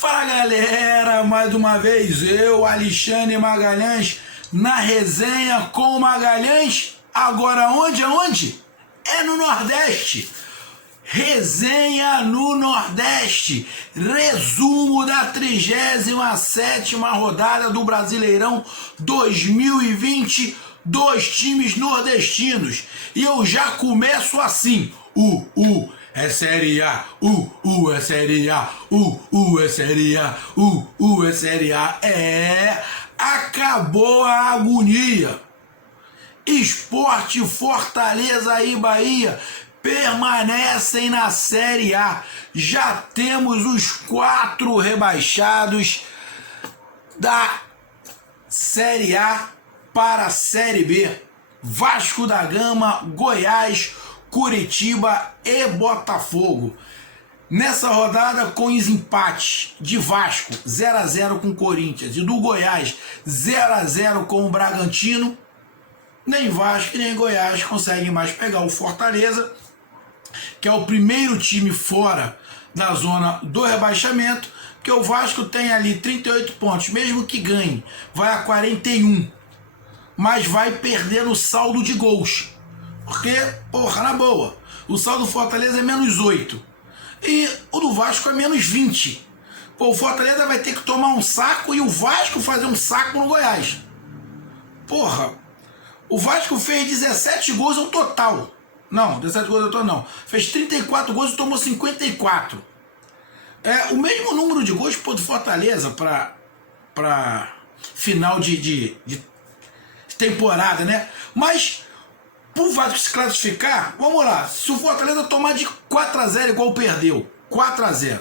Fala galera, mais uma vez eu, Alexandre Magalhães, na resenha com o Magalhães. Agora onde? É no Nordeste. Resenha no Nordeste, resumo da 37ª rodada do Brasileirão 2020, dois times nordestinos. E eu já começo assim, é Série A, é Série A, é Série A, é Série A. Acabou a agonia. Sport, Fortaleza e Bahia permanecem na Série A. Já temos os 4 rebaixados da Série A para a Série B. Vasco da Gama, Goiás, Curitiba e Botafogo. Nessa rodada, com os empates de Vasco 0-0 com Corinthians e do Goiás 0-0 com o Bragantino, nem Vasco nem Goiás conseguem mais pegar o Fortaleza, que é o primeiro time fora da zona do rebaixamento, porque o Vasco tem ali 38 pontos, mesmo que ganhe, vai a 41, mas vai perder no saldo de gols, porque, na boa, o saldo do Fortaleza é menos 8, e o do Vasco é menos 20. O Fortaleza vai ter que tomar um saco e o Vasco fazer um saco no Goiás. O Vasco fez 17 gols ao total. Não, 17 gols ao total não. Fez 34 gols e tomou 54. É o mesmo número de gols do Fortaleza para final de temporada, né? Mas pro Vasco se classificar, vamos lá. Se o Fortaleza tomar de 4-0 igual perdeu, 4-0,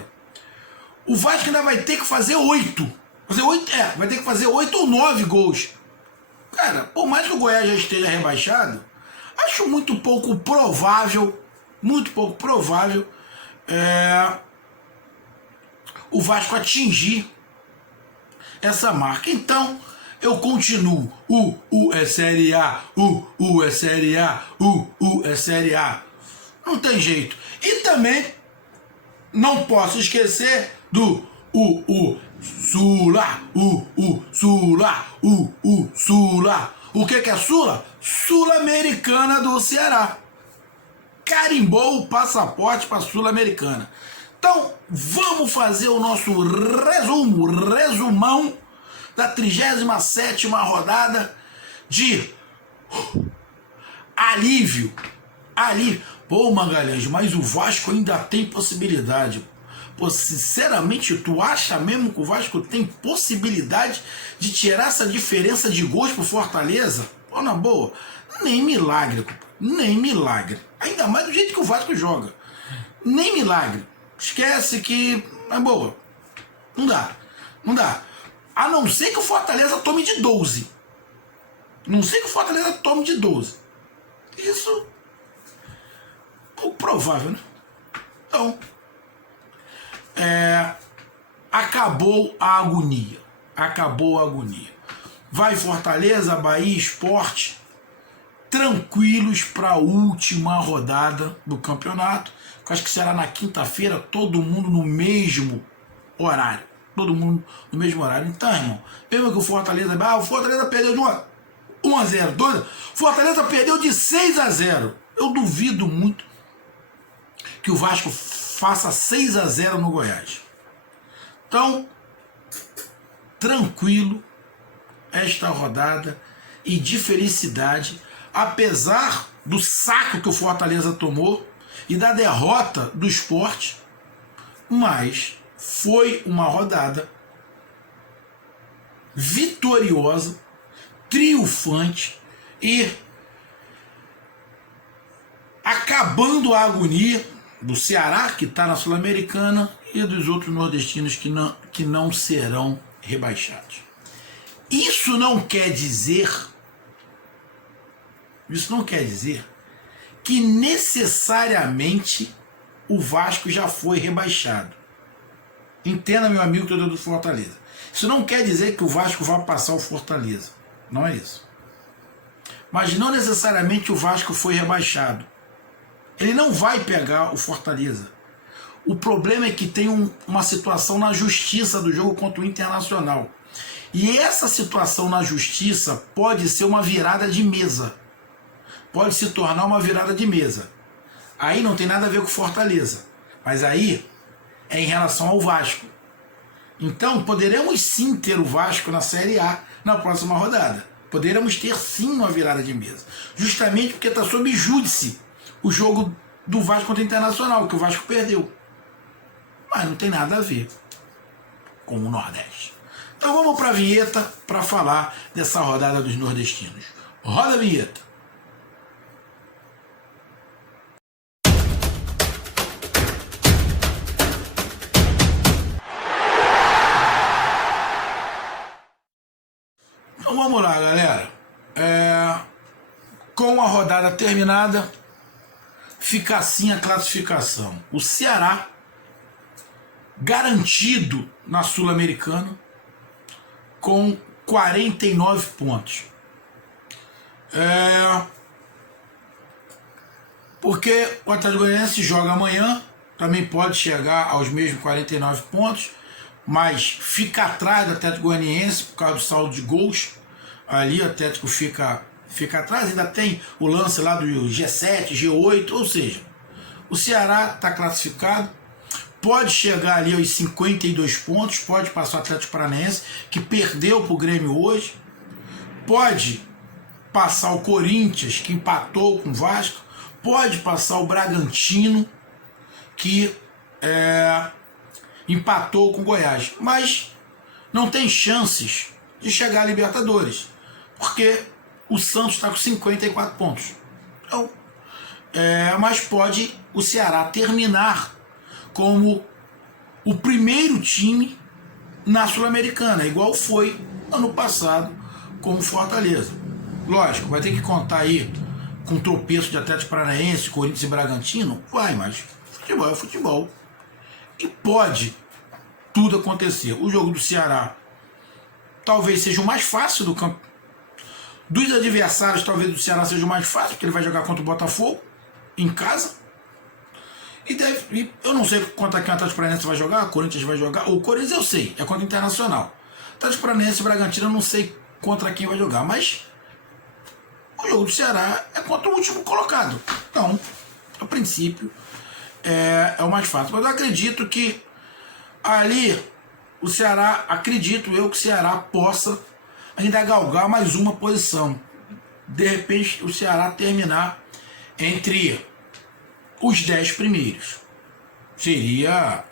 o Vasco ainda vai ter que fazer 8. Vai ter que fazer 8 ou 9 gols. Cara, por mais que o Goiás já esteja rebaixado, acho muito pouco provável o Vasco atingir essa marca. Então, eu continuo. É Série A, é Série A, é Série A. Não tem jeito. E também não posso esquecer do Sula, Sula, Sula. O que é Sula? Sul-Americana do Ceará. Carimbou o passaporte para a Sul-Americana. Então, vamos fazer o nosso resumão da 37ª rodada de alívio. Pô, Magalhães, mas o Vasco ainda tem possibilidade. Pô, sinceramente, tu acha mesmo que o Vasco tem possibilidade de tirar essa diferença de gols pro Fortaleza? Pô, na boa, nem milagre, nem milagre. Ainda mais do jeito que o Vasco joga. Nem milagre. Esquece que, na boa, não dá. A não ser que o Fortaleza tome de 12. Isso pouco provável, né? Então, acabou a agonia. Vai Fortaleza, Bahia, Sport, tranquilos para a última rodada do campeonato, que acho que será na quinta-feira, todo mundo no mesmo horário. Então, irmão, mesmo que o Fortaleza... o Fortaleza perdeu de 1-0, 2. Fortaleza perdeu de 6-0. Eu duvido muito que o Vasco faça 6-0 no Goiás. Então, tranquilo esta rodada e de felicidade, apesar do saco que o Fortaleza tomou e da derrota do Sport, mas foi uma rodada vitoriosa, triunfante e acabando a agonia do Ceará, que está na Sul-Americana, e dos outros nordestinos que não serão rebaixados. Isso não quer dizer que necessariamente o Vasco já foi rebaixado. Entenda, meu amigo torcedor do Fortaleza. Isso não quer dizer que o Vasco vai passar o Fortaleza. Não é isso. Mas não necessariamente o Vasco foi rebaixado. Ele não vai pegar o Fortaleza. O problema é que tem uma situação na justiça do jogo contra o Internacional. E essa situação na justiça pode ser uma virada de mesa. Pode se tornar uma virada de mesa. Aí não tem nada a ver com Fortaleza. Mas aí é em relação ao Vasco. Então poderemos sim ter o Vasco na Série A na próxima rodada. Poderemos ter sim uma virada de mesa. Justamente porque está sob júdice o jogo do Vasco contra o Internacional, que o Vasco perdeu. Mas não tem nada a ver com o Nordeste. Então vamos para a vinheta para falar dessa rodada dos nordestinos. Roda a vinheta. Então vamos lá, galera. Com a rodada terminada, fica assim a classificação. O Ceará garantido na Sul-Americana com 49 pontos. Porque o Atlético Goianiense joga amanhã, também pode chegar aos mesmos 49 pontos, mas fica atrás do Atlético Goianiense por causa do saldo de gols. Ali o Atlético fica atrás, ainda tem o lance lá do G7, G8, ou seja, o Ceará está classificado, pode chegar ali aos 52 pontos, pode passar o Atlético Paranaense, que perdeu para o Grêmio hoje, pode passar o Corinthians, que empatou com o Vasco, pode passar o Bragantino, que empatou com o Goiás, mas não tem chances de chegar à Libertadores, porque o Santos está com 54 pontos. Então, mas pode o Ceará terminar como o primeiro time na Sul-Americana, igual foi ano passado com o Fortaleza. Lógico, vai ter que contar aí com tropeço de Atlético Paranaense, Corinthians e Bragantino? Vai, mas futebol é futebol. E pode tudo acontecer. O jogo do Ceará talvez seja o mais fácil do campo. Dos adversários, talvez do Ceará seja o mais fácil, porque ele vai jogar contra o Botafogo, em casa. E eu não sei contra quem o Atlético Paranaense vai jogar, o Corinthians vai jogar. O Corinthians eu sei, é contra o Internacional. Atlético Paranaense e Bragantino eu não sei contra quem vai jogar, mas o jogo do Ceará é contra o último colocado. Então, a princípio, é o mais fácil. Mas eu acredito que ali o Ceará, acredito eu que o Ceará possa ainda galgar mais uma posição. De repente o Ceará terminar entre os 10 primeiros. Seria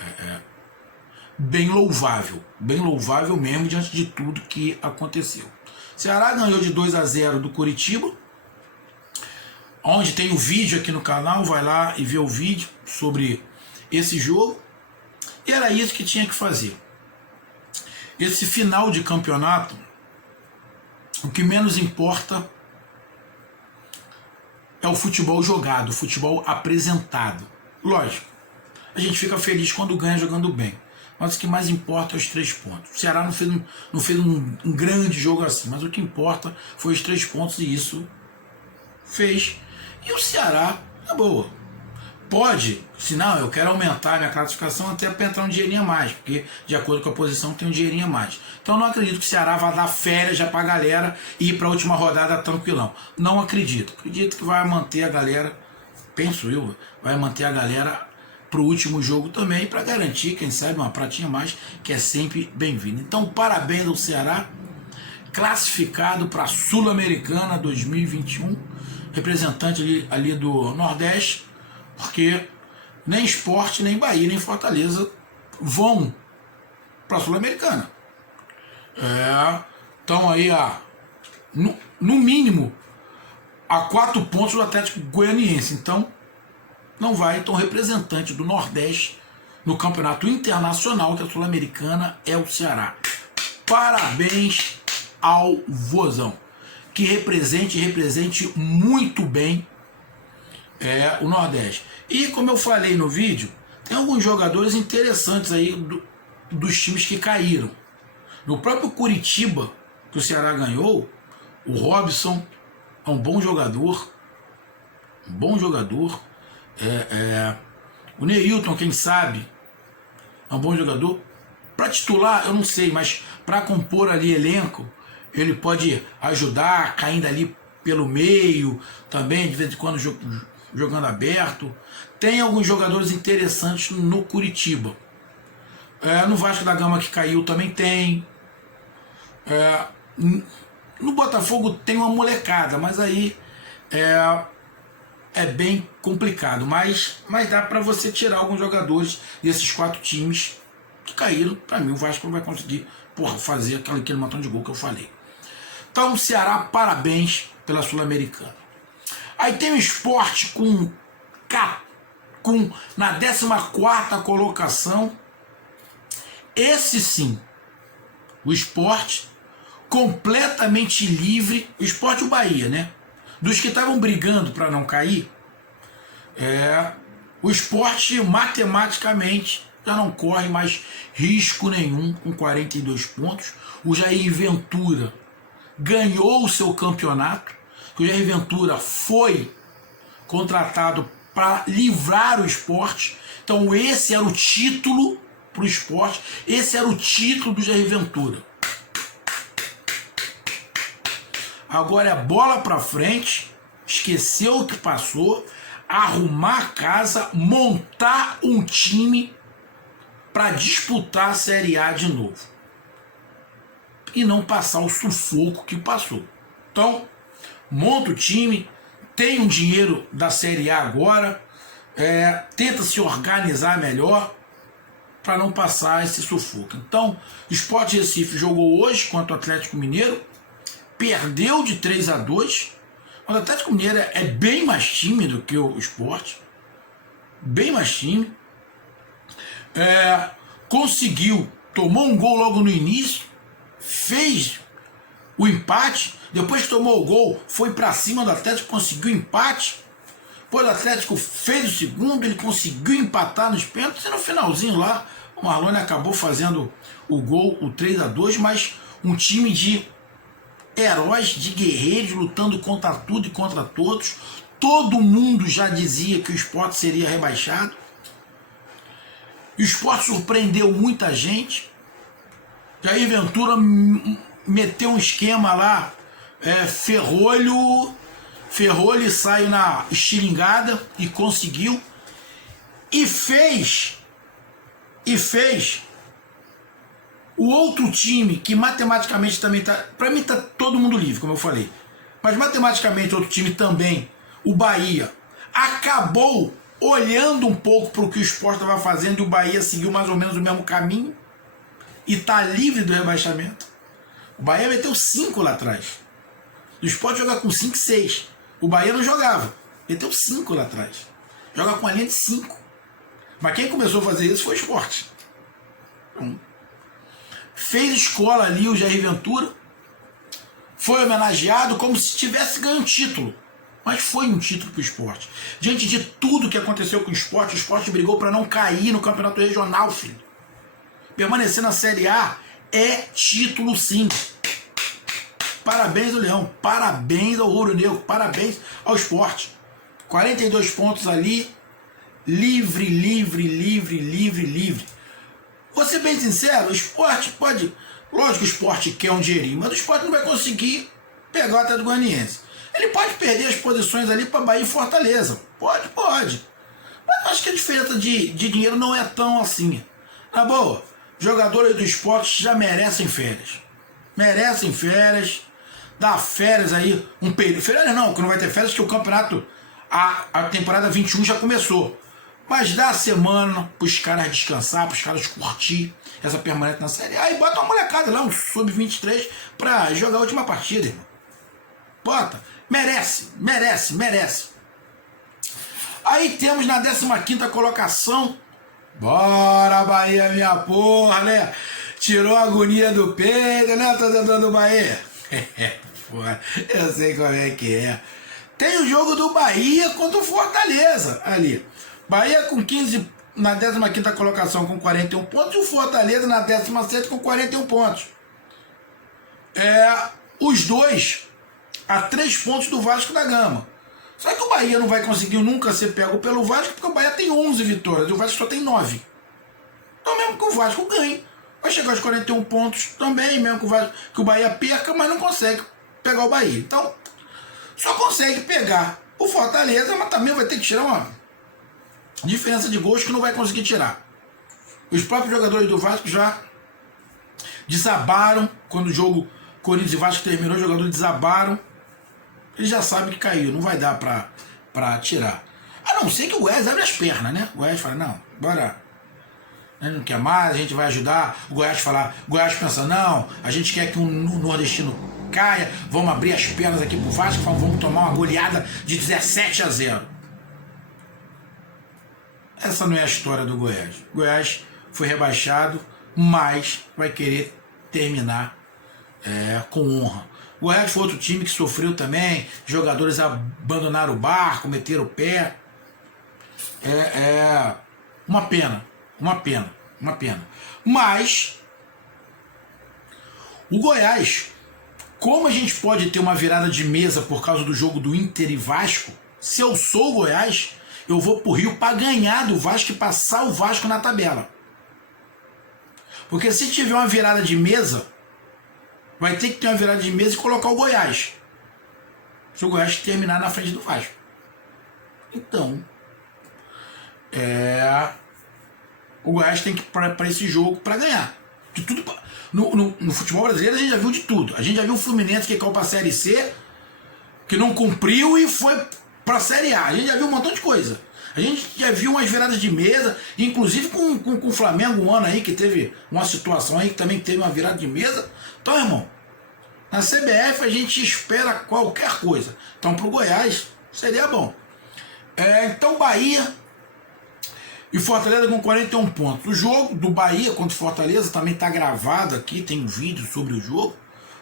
bem louvável mesmo diante de tudo que aconteceu. O Ceará ganhou de 2-0 do Coritiba, onde tem o vídeo aqui no canal, vai lá e vê o vídeo sobre esse jogo. E era isso que tinha que fazer. Esse final de campeonato, o que menos importa é o futebol jogado, o futebol apresentado. Lógico, a gente fica feliz quando ganha jogando bem, mas o que mais importa é os 3 pontos. O Ceará não fez um grande jogo assim, mas o que importa foi os 3 pontos e isso fez. E o Ceará é boa. Pode, se não, eu quero aumentar a minha classificação até para entrar um dinheirinho a mais, porque de acordo com a posição tem um dinheirinho a mais. Então eu não acredito que o Ceará vá dar férias já para a galera e ir para a última rodada tranquilão. Não acredito. Acredito que vai manter a galera, penso eu, vai manter a galera para o último jogo também, para garantir, quem sabe, uma pratinha a mais, que é sempre bem-vindo. Então parabéns ao Ceará, classificado para a Sul-Americana 2021, representante ali do Nordeste, porque nem Sport, nem Bahia, nem Fortaleza vão para a Sul-Americana. Estão aí no mínimo a 4 pontos do Atlético Goianiense. Então não vai. Então o representante do Nordeste no campeonato internacional da Sul-Americana é o Ceará. Parabéns ao Vozão, que represente muito bem o Nordeste. E como eu falei no vídeo, tem alguns jogadores interessantes aí dos times que caíram. No próprio Curitiba, que o Ceará ganhou, o Robson é um bom jogador. O Neilton, quem sabe, é um bom jogador. Para titular, eu não sei, mas para compor ali elenco, ele pode ajudar, caindo ali pelo meio, também, de vez em quando jogando aberto. Tem alguns jogadores interessantes no Curitiba. No Vasco da Gama, que caiu, também tem. No Botafogo tem uma molecada, mas aí é bem complicado. Mas dá para você tirar alguns jogadores desses 4 times que caíram. Para mim, o Vasco não vai conseguir fazer aquele montão de gol que eu falei. Então, o Ceará, parabéns pela Sul-Americana. Aí tem o Sport na 14ª colocação. Esse sim, o Sport completamente livre. O Sport e o Bahia, né? Dos que estavam brigando para não cair, o Sport matematicamente já não corre mais risco nenhum com 42 pontos. O Jair Ventura ganhou o seu campeonato. O Jair Ventura foi contratado para livrar o Sport. Então esse era o título para o Sport. Esse era o título do Jair Ventura. Agora é bola para frente, esquecer o que passou, arrumar a casa, montar um time para disputar a Série A de novo. E não passar o sufoco que passou. Então, monta o time, tem um dinheiro da Série A agora, tenta se organizar melhor para não passar esse sufoco. Então, o Sport Recife jogou hoje contra o Atlético Mineiro, perdeu de 3-2. O Atlético Mineiro é bem mais time do que o Sport, bem mais time. Conseguiu, tomou um gol logo no início, fez o empate. Depois que tomou o gol, foi para cima do Atlético, conseguiu o empate. Depois o Atlético fez o segundo, ele conseguiu empatar nos pênaltis e no finalzinho lá o Marlone acabou fazendo o gol, o 3-2, mas um time de heróis, de guerreiros lutando contra tudo e contra todos. Todo mundo já dizia que o Sport seria rebaixado. O Sport surpreendeu muita gente. Jair Ventura meteu um esquema lá, Ferrolho saiu na estiringada e conseguiu. E fez o outro time que matematicamente também tá, para mim tá todo mundo livre, como eu falei, mas matematicamente outro time também, o Bahia, acabou olhando um pouco para o que o Sport estava fazendo e o Bahia seguiu mais ou menos o mesmo caminho e tá livre do rebaixamento. O Bahia meteu 5 lá atrás. O Sport joga com 5 e 6. O Bahia não jogava, meteu 5 lá atrás. Joga com a linha de 5. Mas quem começou a fazer isso foi o Sport. Fez escola ali o Jair Ventura, foi homenageado como se tivesse ganho um título, mas foi um título para o Sport. Diante de tudo que aconteceu com o Sport brigou para não cair no campeonato regional, filho. Permanecer na Série A é título sim. Parabéns ao Leão, parabéns ao Ouro Negro, parabéns ao Sport. 42 pontos ali, livre. Vou ser bem sincero, o Sport pode... Lógico que o Sport quer um dinheirinho, mas o Sport não vai conseguir pegar o Atlético Goianiense. Ele pode perder as posições ali para Bahia e Fortaleza. Pode. Mas eu acho que a diferença de dinheiro não é tão assim. Na boa, jogadores do Sport já merecem férias. Dá férias aí, um período. Férias não, que não vai ter férias, que o campeonato, a temporada 21 já começou. Mas dá a semana pros caras descansar, pros caras curtir essa permanente na série. Aí bota uma molecada lá, um sub-23, pra jogar a última partida, irmão. Bota. Merece. Aí temos na 15ª colocação. Bora, Bahia, minha porra, né? Tirou a agonia do peito, né, torcedor do Bahia? Porra, eu sei como é que é. Tem o jogo do Bahia contra o Fortaleza ali. Bahia com 15 na 15ª colocação com 41 pontos e o Fortaleza na 17ª com 41 pontos. Os dois a 3 pontos do Vasco da Gama. Só que o Bahia não vai conseguir nunca ser pego pelo Vasco, porque o Bahia tem 11 vitórias e o Vasco só tem 9. Então mesmo que o Vasco ganhe, vai chegar aos 41 pontos também, mesmo que o Bahia perca, mas não consegue pegar o Bahia. Então, só consegue pegar o Fortaleza, mas também vai ter que tirar uma diferença de gols que não vai conseguir tirar. Os próprios jogadores do Vasco já desabaram quando o jogo Corinthians e Vasco terminou, os jogadores desabaram. Eles já sabem que caiu, não vai dar pra tirar. A não ser que o Goiás abre as pernas, né? O Goiás fala, não, bora. Não quer mais, a gente vai ajudar. O Goiás pensa, não, a gente quer que um nordestino caia, vamos abrir as pernas aqui pro Vasco, vamos tomar uma goleada de 17-0. Essa não é a história do Goiás. O Goiás foi rebaixado, mas vai querer terminar com honra. O Goiás foi outro time que sofreu também, jogadores abandonaram o barco, meteram o pé. Uma pena. Mas o Goiás, como a gente pode ter uma virada de mesa por causa do jogo do Inter e Vasco, se eu sou o Goiás, eu vou pro Rio para ganhar do Vasco e passar o Vasco na tabela. Porque se tiver uma virada de mesa, vai ter que ter uma virada de mesa e colocar o Goiás. Se o Goiás terminar na frente do Vasco. Então, o Goiás tem que ir para esse jogo para ganhar. De tudo, no futebol brasileiro a gente já viu de tudo. A gente já viu o Fluminense que caiu para a Série C, que não cumpriu e foi para a Série A. A gente já viu um montão de coisa. A gente já viu umas viradas de mesa, inclusive com o Flamengo um ano aí, que teve uma situação aí que também teve uma virada de mesa. Então, irmão, na CBF a gente espera qualquer coisa. Então, pro Goiás, seria bom. Então, Bahia e Fortaleza com 41 pontos. O jogo do Bahia contra o Fortaleza também está gravado aqui, tem um vídeo sobre o jogo.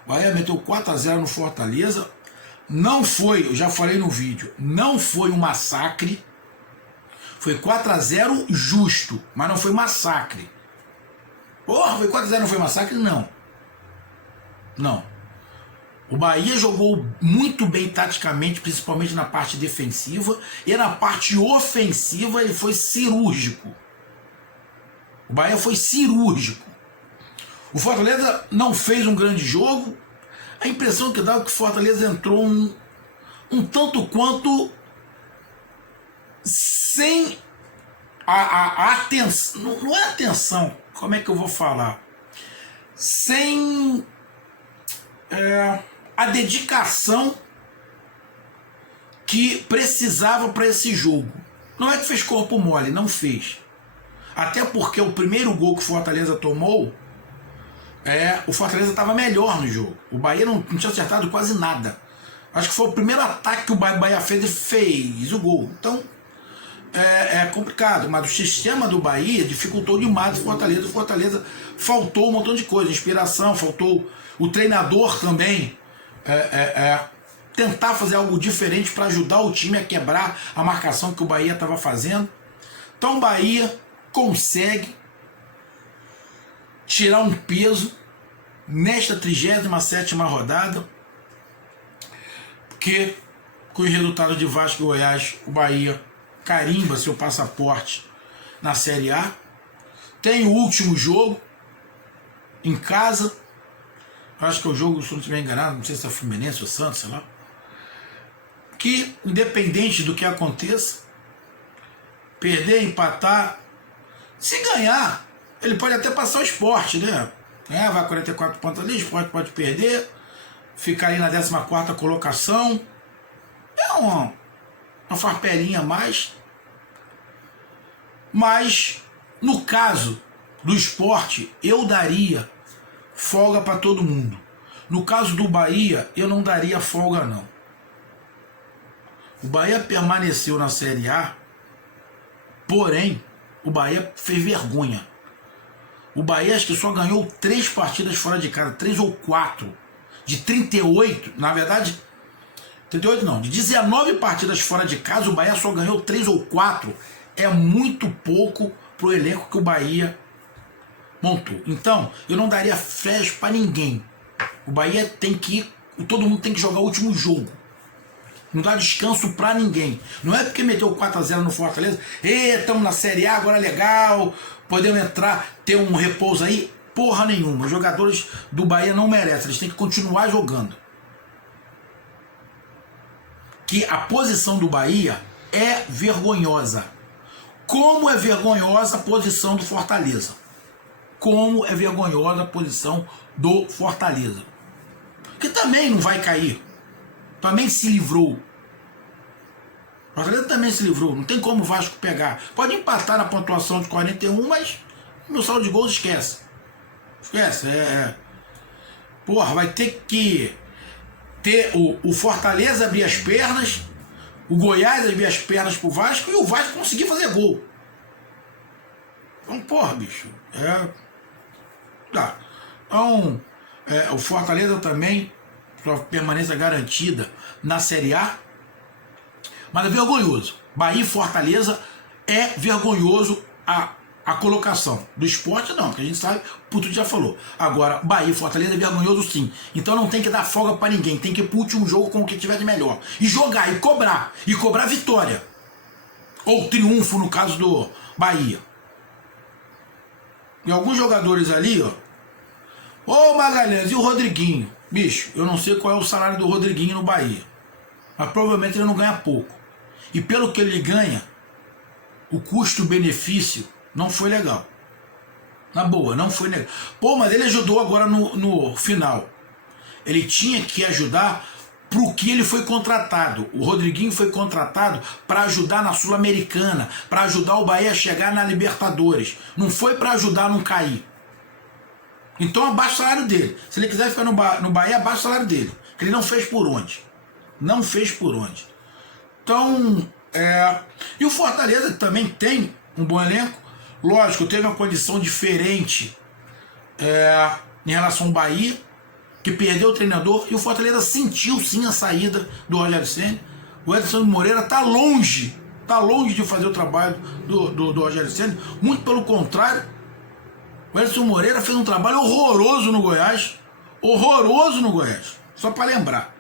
O Bahia meteu 4-0 no Fortaleza. Não foi, eu já falei no vídeo, não foi um massacre. Foi 4-0 justo, mas não foi massacre. Porra, foi 4-0, não foi massacre? Não. O Bahia jogou muito bem taticamente, principalmente na parte defensiva, e na parte ofensiva ele foi cirúrgico. O Bahia foi cirúrgico. O Fortaleza não fez um grande jogo. A impressão que dá é que o Fortaleza entrou um tanto quanto sem a atenção. Não é atenção, como é que eu vou falar? Sem a dedicação que precisava para esse jogo. Não é que fez corpo mole, não fez. Até porque o primeiro gol que o Fortaleza tomou, o Fortaleza estava melhor no jogo. O Bahia não tinha acertado quase nada. Acho que foi o primeiro ataque que o Bahia fez e fez o gol. Então, é complicado. Mas o sistema do Bahia dificultou demais o Fortaleza. O Fortaleza faltou um montão de coisa. Inspiração, faltou o treinador também tentar fazer algo diferente para ajudar o time a quebrar a marcação que o Bahia estava fazendo. Então o Bahia consegue tirar um peso nesta 37ª rodada, porque com o resultado de Vasco e Goiás, o Bahia carimba seu passaporte na Série A. Tem o último jogo em casa, acho que é o jogo, se não estiver enganado, não sei se é Fluminense ou Santos, sei lá, que independente do que aconteça, perder, empatar, se ganhar, ele pode até passar o Sport, né? Vai 44 pontos ali, o Sport pode perder, ficar aí na 14ª colocação. É uma farpelinha a mais. Mas, no caso do Sport, eu daria folga para todo mundo. No caso do Bahia, eu não daria folga, não. O Bahia permaneceu na Série A, porém, o Bahia fez vergonha. O Bahia acho que só ganhou 3 partidas fora de casa, 3 ou 4. De 38, na verdade, 38 não, de 19 partidas fora de casa, o Bahia só ganhou 3 ou 4. É muito pouco pro elenco que o Bahia montou. Então, eu não daria férias para ninguém. O Bahia tem que ir, todo mundo tem que jogar o último jogo. Não dá descanso pra ninguém. Não é porque meteu 4-0 no Fortaleza, estamos na Série A, agora legal, podemos entrar, ter um repouso aí. Porra nenhuma. Os jogadores do Bahia não merecem, eles têm que continuar jogando. Que a posição do Bahia é vergonhosa. Como é vergonhosa a posição do Fortaleza. Como é vergonhosa a posição do Fortaleza. Que também não vai cair. Também se livrou. O Fortaleza também se livrou. Não tem como o Vasco pegar. Pode empatar na pontuação de 41, mas no saldo de gols esquece. Esquece. Porra, vai ter que ter o Fortaleza abrir as pernas, o Goiás abrir as pernas pro Vasco e o Vasco conseguir fazer gol. Então, porra, bicho. Tá. Então, o Fortaleza também, sua permanência garantida na Série A. Mas é vergonhoso. Bahia e Fortaleza é vergonhoso a colocação. Do Sport não, porque a gente sabe, o Puto já falou. Agora, Bahia e Fortaleza é vergonhoso sim. Então não tem que dar folga pra ninguém. Tem que ir pro último jogo com o que tiver de melhor. E jogar, e cobrar. E cobrar vitória. Ou triunfo no caso do Bahia. E alguns jogadores ali, ó. Ô Magalhães, e o Rodriguinho? Bicho, eu não sei qual é o salário do Rodriguinho no Bahia. Mas provavelmente ele não ganha pouco. E pelo que ele ganha, o custo-benefício não foi legal. Na boa, não foi legal. Pô, mas ele ajudou agora no final. Ele tinha que ajudar pro que ele foi contratado. O Rodriguinho foi contratado para ajudar na Sul-Americana, para ajudar o Bahia a chegar na Libertadores. Não foi para ajudar a não cair. Então abaixa o salário dele. Se ele quiser ficar no Bahia, abaixa o salário dele. Que ele não fez por onde. Não fez por onde. Então, e o Fortaleza também tem um bom elenco. Lógico, teve uma condição diferente em relação ao Bahia, que perdeu o treinador, e o Fortaleza sentiu sim a saída do Rogério Ceni. O Edson Moreira está longe de fazer o trabalho do Rogério Ceni. Muito pelo contrário, o Edson Moreira fez um trabalho horroroso no Goiás. Horroroso no Goiás. Só para lembrar.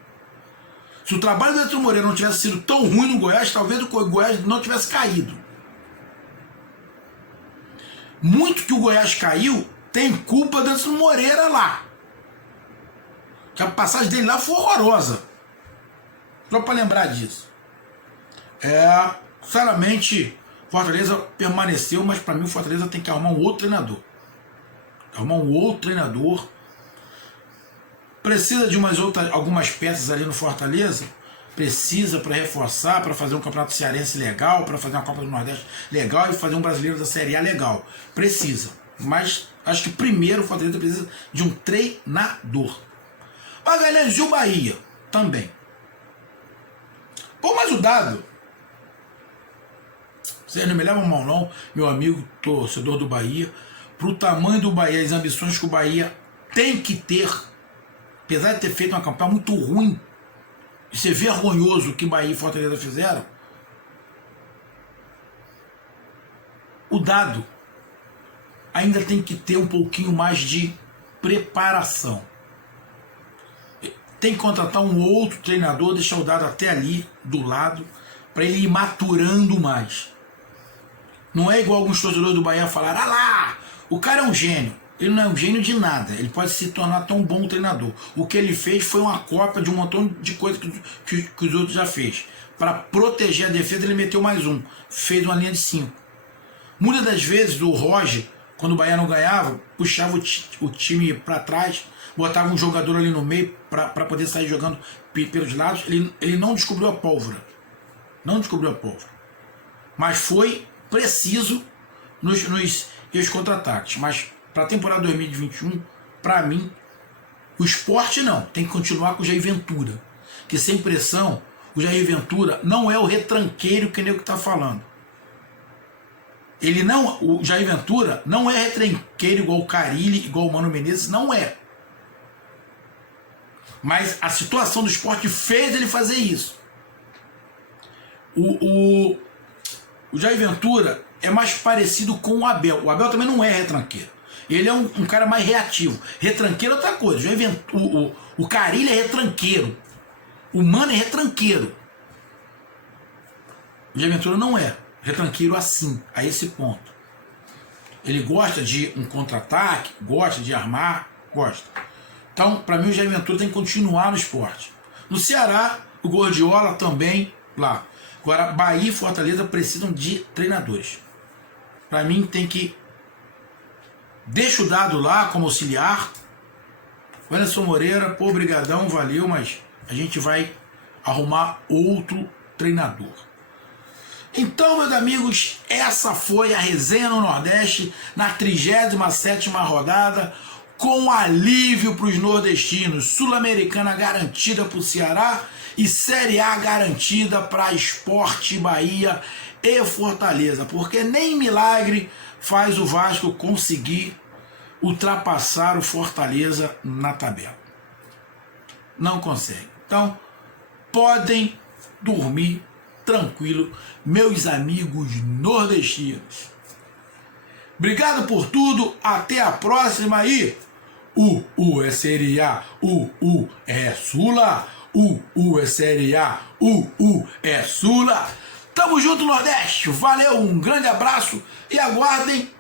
Se o trabalho do Edson Moreira não tivesse sido tão ruim no Goiás, talvez o Goiás não tivesse caído. Muito que o Goiás caiu tem culpa do Edson Moreira lá. Que a passagem dele lá foi horrorosa. Só para lembrar disso. Sinceramente, Fortaleza permaneceu, mas para mim o Fortaleza tem que arrumar um outro treinador. Precisa de algumas peças ali no Fortaleza. Precisa para reforçar, para fazer um campeonato cearense legal, para fazer uma Copa do Nordeste legal e fazer um brasileiro da Série A legal. Precisa. Mas acho que primeiro o Fortaleza precisa de um treinador. Magalhães e o Bahia também. Pô, mas o Dado, vocês não me levam mal não, meu amigo torcedor do Bahia, pro tamanho do Bahia, as ambições que o Bahia tem que ter, apesar de ter feito uma campanha muito ruim, de ser vergonhoso o que Bahia e Fortaleza fizeram, o Dado ainda tem que ter um pouquinho mais de preparação. Tem que contratar um outro treinador, deixar o Dado até ali, do lado, para ele ir maturando mais. Não é igual alguns torcedores do Bahia falaram, ah lá, o cara é um gênio. Ele não é um gênio de nada, ele pode se tornar tão bom treinador. O que ele fez foi uma cópia de um montão de coisas que os outros já fez. Para proteger a defesa, ele meteu mais um, fez uma linha de 5. Muitas das vezes o Roger, quando o Bahia não ganhava, puxava o time para trás, botava um jogador ali no meio para poder sair jogando pelos lados. Ele não descobriu a pólvora. Não descobriu a pólvora. Mas foi preciso nos contra-ataques. Mas para a temporada 2021, para mim, o Sport não. Tem que continuar com o Jair Ventura. Que sem pressão, o Jair Ventura não é o retranqueiro que nem o que está falando. O Jair Ventura não é retranqueiro igual o Carille, igual o Mano Menezes, não é. Mas a situação do Sport fez ele fazer isso. O Jair Ventura é mais parecido com o Abel. O Abel também não é retranqueiro. Ele é um cara mais reativo. Retranqueiro é outra coisa. O Carille é retranqueiro. O Mano é retranqueiro. O Jair Ventura não é retranqueiro assim, a esse ponto. Ele gosta de um contra-ataque, gosta de armar, gosta. Então, para mim, o Jair Ventura tem que continuar no esporte. No Ceará, o Gordiola também lá. Agora, Bahia e Fortaleza precisam de treinadores. Para mim, tem que... Deixa o Dado lá como auxiliar. O Anderson Moreira, pô, brigadão, valeu, mas a gente vai arrumar outro treinador. Então, meus amigos, essa foi a resenha no Nordeste na 37ª rodada, com alívio para os nordestinos. Sul-Americana garantida para o Ceará e Série A garantida para Sport, Bahia e Fortaleza, porque nem milagre faz o Vasco conseguir ultrapassar o Fortaleza na tabela. Não consegue. Então, podem dormir tranquilo, meus amigos nordestinos. Obrigado por tudo, até a próxima aí. É Série A, é Sula, é Série A, é Sula. Tamo junto, Nordeste, valeu, um grande abraço e aguardem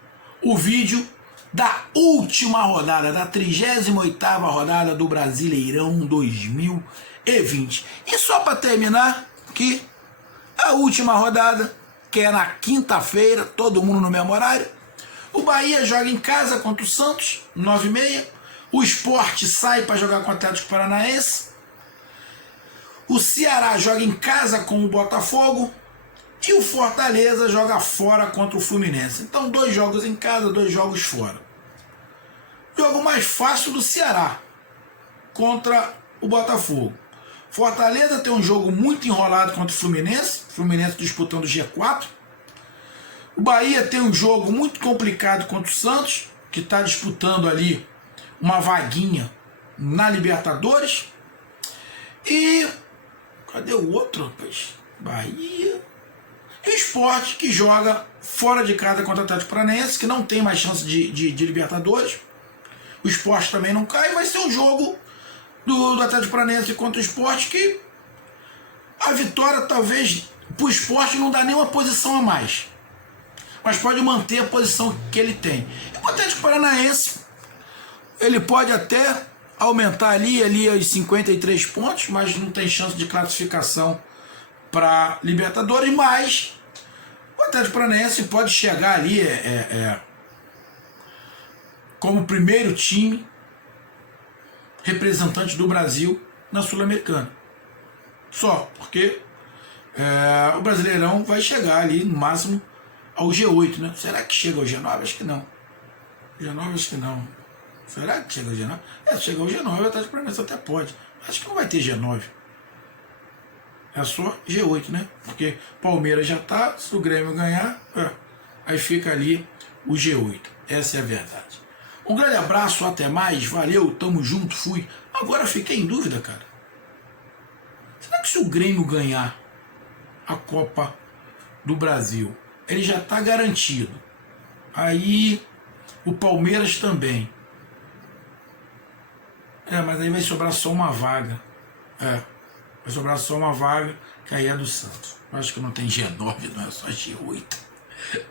o vídeo da última rodada, da 38ª rodada do Brasileirão 2020. E só para terminar, que a última rodada, que é na quinta-feira, todo mundo no mesmo horário, o Bahia joga em casa contra o Santos, 9h30, o Sport sai para jogar com o Atlético Paranaense, o Ceará joga em casa com o Botafogo, e o Fortaleza joga fora contra o Fluminense. Então, 2 jogos em casa, 2 jogos fora. Jogo mais fácil do Ceará contra o Botafogo. Fortaleza tem um jogo muito enrolado contra o Fluminense disputando o G4. O Bahia tem um jogo muito complicado contra o Santos, que está disputando ali uma vaguinha na Libertadores. E cadê o outro, rapaz? Bahia... E o Sport, que joga fora de casa contra o Atlético Paranaense, que não tem mais chance de Libertadores. O Sport também não cai. Vai ser um jogo do Atlético Paranaense contra o Sport, que a vitória talvez para o Sport não dá nenhuma posição a mais, mas pode manter a posição que ele tem. E o Atlético Paranaense, ele pode até aumentar ali aos 53 pontos, mas não tem chance de classificação para Libertadores, mas o Atlético Paranaense pode chegar ali como primeiro time representante do Brasil na Sul-Americana. Só porque o Brasileirão vai chegar ali no máximo ao G8, né? Será que chega ao G9? Acho que não. G9 acho que não. Será que chega ao G9? Se chegar ao G9, o Atlético Paranaense até pode. Acho que não vai ter G9. É só G8, né? Porque Palmeiras já tá, se o Grêmio ganhar, aí fica ali o G8. Essa é a verdade. Um grande abraço, até mais, valeu, tamo junto, fui. Agora fiquei em dúvida, cara. Será que se o Grêmio ganhar a Copa do Brasil, ele já tá garantido? Aí o Palmeiras também. Mas aí vai sobrar só uma vaga. Vai sobrar só uma vaga, que aí é do Santos. Acho que não tem G9, não é só G8.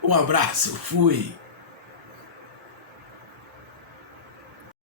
Um abraço, fui.